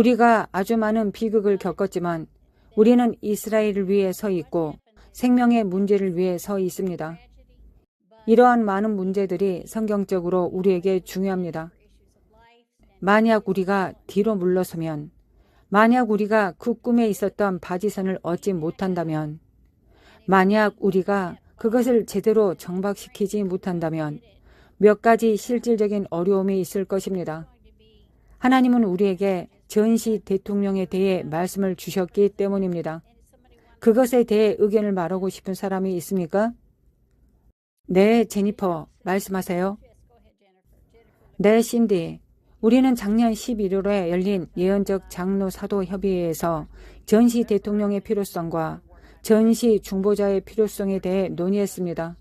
우리가 아주 많은 비극을 겪었지만 우리는 이스라엘을 위해 서 있고 생명의 문제를 위해 서 있습니다. 이러한 많은 문제들이 성경적으로 우리에게 중요합니다. 만약 우리가 뒤로 물러서면, 만약 우리가 그 꿈에 있었던 바지선을 얻지 못한다면, 만약 우리가 그것을 제대로 정박시키지 못한다면 몇 가지 실질적인 어려움이 있을 것입니다. 하나님은 우리에게 전시 대통령에 대해 말씀을 주셨기 때문입니다. 그것에 대해 의견을 말하고 싶은 사람이 있습니까? 네, 제니퍼, 말씀하세요. 네, 신디. 우리는 작년 11월에 열린 예언적 장로 사도 협의회에서 전시 대통령의 필요성과 전시 중보자의 필요성에 대해 논의했습니다.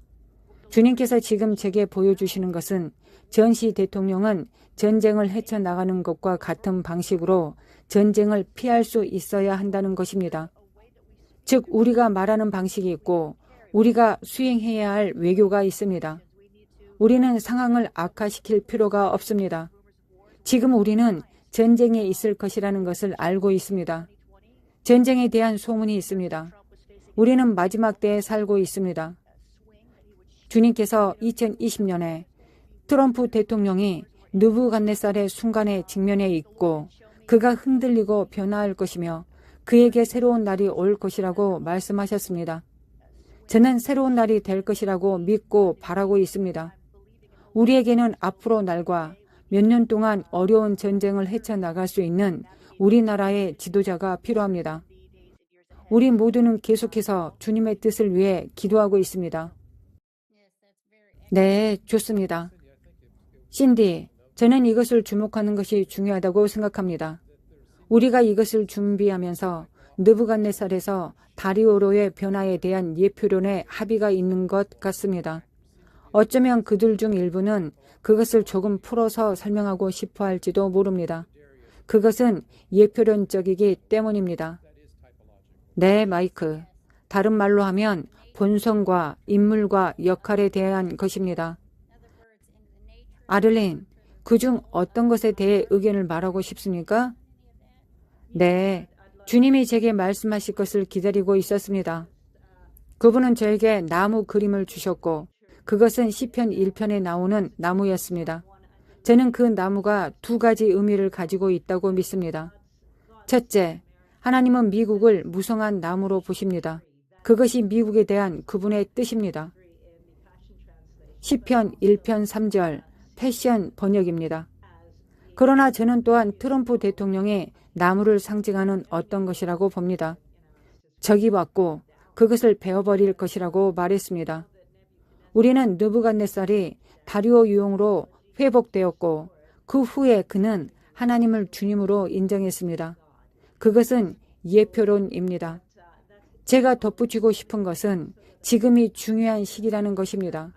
주님께서 지금 제게 보여주시는 것은 전시 대통령은 전쟁을 헤쳐나가는 것과 같은 방식으로 전쟁을 피할 수 있어야 한다는 것입니다. 즉, 우리가 말하는 방식이 있고 우리가 수행해야 할 외교가 있습니다. 우리는 상황을 악화시킬 필요가 없습니다. 지금 우리는 전쟁에 있을 것이라는 것을 알고 있습니다. 전쟁에 대한 소문이 있습니다. 우리는 마지막 때에 살고 있습니다. 주님께서 2020년에 트럼프 대통령이 느부갓네살의 순간에 직면해 있고 그가 흔들리고 변화할 것이며 그에게 새로운 날이 올 것이라고 말씀하셨습니다. 저는 새로운 날이 될 것이라고 믿고 바라고 있습니다. 우리에게는 앞으로 날과 몇 년 동안 어려운 전쟁을 헤쳐나갈 수 있는 우리나라의 지도자가 필요합니다. 우리 모두는 계속해서 주님의 뜻을 위해 기도하고 있습니다. 네, 좋습니다. 신디, 저는 이것을 주목하는 것이 중요하다고 생각합니다. 우리가 이것을 준비하면서 느부갓네살에서 다리오로의 변화에 대한 예표론에 합의가 있는 것 같습니다. 어쩌면 그들 중 일부는 그것을 조금 풀어서 설명하고 싶어 할지도 모릅니다. 그것은 예표론적이기 때문입니다. 네, 마이크. 다른 말로 하면 본성과 인물과 역할에 대한 것입니다. 아들린, 그중 어떤 것에 대해 의견을 말하고 싶습니까? 네, 주님이 제게 말씀하실 것을 기다리고 있었습니다. 그분은 저에게 나무 그림을 주셨고 그것은 시편 1편에 나오는 나무였습니다. 저는 그 나무가 두 가지 의미를 가지고 있다고 믿습니다. 첫째, 하나님은 미국을 무성한 나무로 보십니다. 그것이 미국에 대한 그분의 뜻입니다. 시편 1편 3절 패션 번역입니다. 그러나 저는 또한 트럼프 대통령이 나무를 상징하는 어떤 것이라고 봅니다. 적이 왔고 그것을 베어버릴 것이라고 말했습니다. 우리는 느부갓네살이 다리오 유형으로 회복되었고 그 후에 그는 하나님을 주님으로 인정했습니다. 그것은 예표론입니다. 제가 덧붙이고 싶은 것은 지금이 중요한 시기라는 것입니다.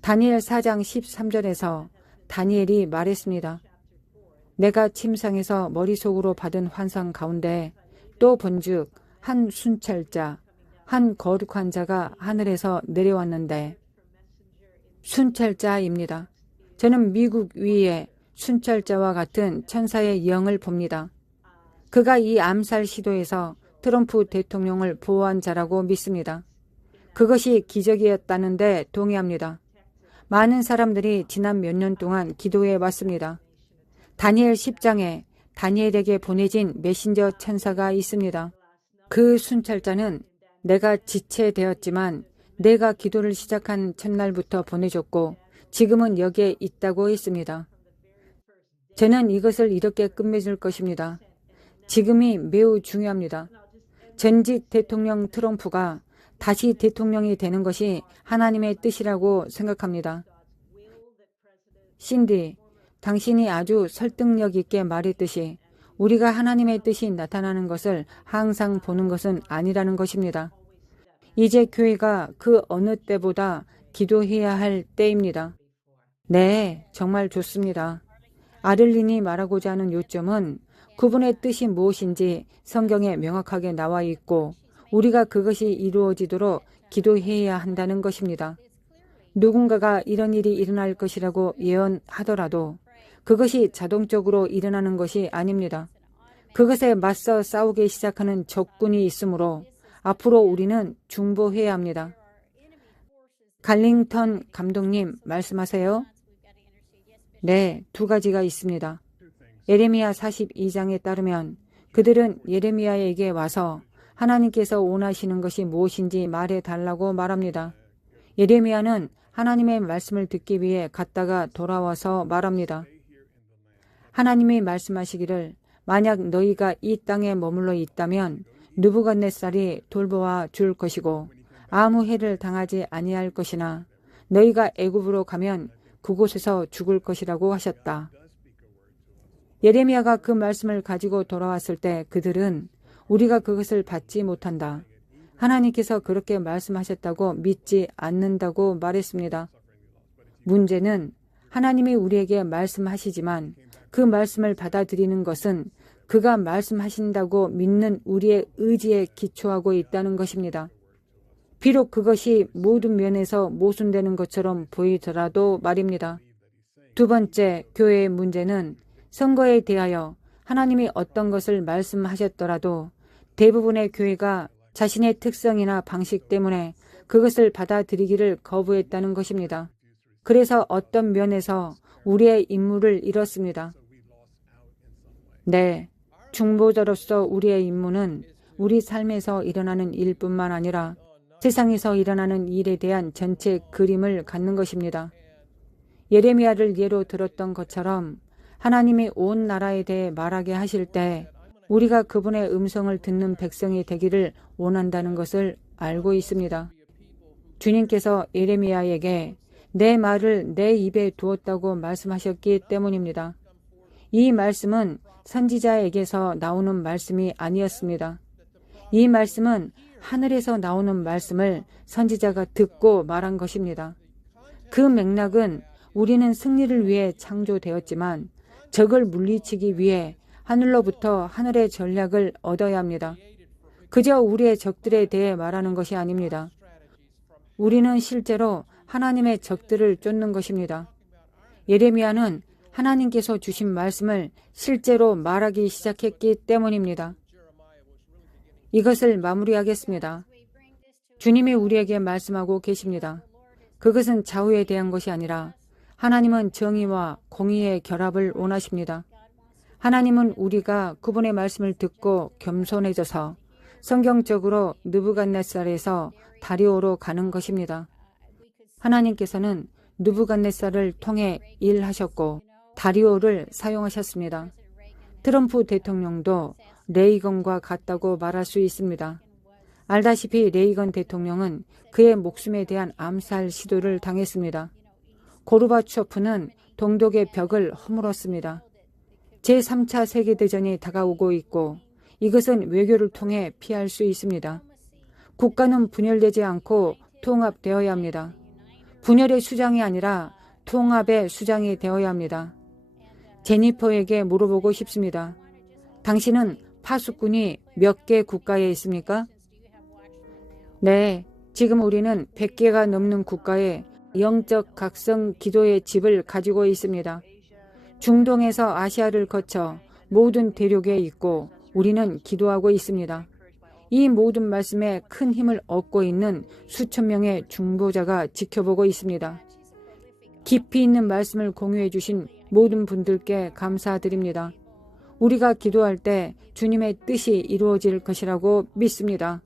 다니엘 4장 13절에서 다니엘이 말했습니다. 내가 침상에서 머릿속으로 받은 환상 가운데 또 본즉 한 순찰자, 한 거룩한 자가 하늘에서 내려왔는데 순찰자입니다. 저는 미국 위에 순찰자와 같은 천사의 영을 봅니다. 그가 이 암살 시도에서 트럼프 대통령을 보호한 자라고 믿습니다. 그것이 기적이었다는데 동의합니다. 많은 사람들이 지난 몇 년 동안 기도해 왔습니다. 다니엘 10장에 다니엘에게 보내진 메신저 천사가 있습니다. 그 순찰자는 내가 지체되었지만 내가 기도를 시작한 첫날부터 보내줬고 지금은 여기에 있다고 했습니다. 저는 이것을 이렇게 끝맺을 것입니다. 지금이 매우 중요합니다. 전직 대통령 트럼프가 다시 대통령이 되는 것이 하나님의 뜻이라고 생각합니다. 신디, 당신이 아주 설득력 있게 말했듯이 우리가 하나님의 뜻이 나타나는 것을 항상 보는 것은 아니라는 것입니다. 이제 교회가 그 어느 때보다 기도해야 할 때입니다. 네, 정말 좋습니다. 아들린이 말하고자 하는 요점은 그분의 뜻이 무엇인지 성경에 명확하게 나와 있고 우리가 그것이 이루어지도록 기도해야 한다는 것입니다. 누군가가 이런 일이 일어날 것이라고 예언하더라도 그것이 자동적으로 일어나는 것이 아닙니다. 그것에 맞서 싸우기 시작하는 적군이 있으므로 앞으로 우리는 중보해야 합니다. 갈링턴 감독님 말씀하세요. 네, 두 가지가 있습니다. 예레미야 42장에 따르면 그들은 예레미야에게 와서 하나님께서 원하시는 것이 무엇인지 말해달라고 말합니다. 예레미야는 하나님의 말씀을 듣기 위해 갔다가 돌아와서 말합니다. 하나님이 말씀하시기를 만약 너희가 이 땅에 머물러 있다면 느부갓네살이 돌보아 줄 것이고 아무 해를 당하지 아니할 것이나 너희가 애굽으로 가면 그곳에서 죽을 것이라고 하셨다. 예레미야가 그 말씀을 가지고 돌아왔을 때 그들은 우리가 그것을 받지 못한다. 하나님께서 그렇게 말씀하셨다고 믿지 않는다고 말했습니다. 문제는 하나님이 우리에게 말씀하시지만 그 말씀을 받아들이는 것은 그가 말씀하신다고 믿는 우리의 의지에 기초하고 있다는 것입니다. 비록 그것이 모든 면에서 모순되는 것처럼 보이더라도 말입니다. 두 번째, 교회의 문제는 선거에 대하여 하나님이 어떤 것을 말씀하셨더라도 대부분의 교회가 자신의 특성이나 방식 때문에 그것을 받아들이기를 거부했다는 것입니다. 그래서 어떤 면에서 우리의 임무를 잃었습니다. 네, 중보자로서 우리의 임무는 우리 삶에서 일어나는 일뿐만 아니라 세상에서 일어나는 일에 대한 전체 그림을 갖는 것입니다. 예레미야를 예로 들었던 것처럼 하나님이 온 나라에 대해 말하게 하실 때 우리가 그분의 음성을 듣는 백성이 되기를 원한다는 것을 알고 있습니다. 주님께서 예레미야에게 내 말을 내 입에 두었다고 말씀하셨기 때문입니다. 이 말씀은 선지자에게서 나오는 말씀이 아니었습니다. 이 말씀은 하늘에서 나오는 말씀을 선지자가 듣고 말한 것입니다. 그 맥락은 우리는 승리를 위해 창조되었지만 적을 물리치기 위해 하늘로부터 하늘의 전략을 얻어야 합니다. 그저 우리의 적들에 대해 말하는 것이 아닙니다. 우리는 실제로 하나님의 적들을 쫓는 것입니다. 예레미야는 하나님께서 주신 말씀을 실제로 말하기 시작했기 때문입니다. 이것을 마무리하겠습니다. 주님이 우리에게 말씀하고 계십니다. 그것은 좌우에 대한 것이 아니라 하나님은 정의와 공의의 결합을 원하십니다. 하나님은 우리가 그분의 말씀을 듣고 겸손해져서 성경적으로 느부갓네살에서 다리오로 가는 것입니다. 하나님께서는 느부갓네살을 통해 일하셨고 다리오를 사용하셨습니다. 트럼프 대통령도 레이건과 같다고 말할 수 있습니다. 알다시피 레이건 대통령은 그의 목숨에 대한 암살 시도를 당했습니다. 고르바초프는 동독의 벽을 허물었습니다. 제3차 세계대전이 다가오고 있고 이것은 외교를 통해 피할 수 있습니다. 국가는 분열되지 않고 통합되어야 합니다. 분열의 수장이 아니라 통합의 수장이 되어야 합니다. 제니퍼에게 물어보고 싶습니다. 당신은 파수꾼이 몇 개 국가에 있습니까? 네, 지금 우리는 100개가 넘는 국가에 영적 각성 기도의 집을 가지고 있습니다. 중동에서 아시아를 거쳐 모든 대륙에 있고 우리는 기도하고 있습니다. 이 모든 말씀에 큰 힘을 얻고 있는 수천 명의 중보자가 지켜보고 있습니다. 깊이 있는 말씀을 공유해 주신 모든 분들께 감사드립니다. 우리가 기도할 때 주님의 뜻이 이루어질 것이라고 믿습니다.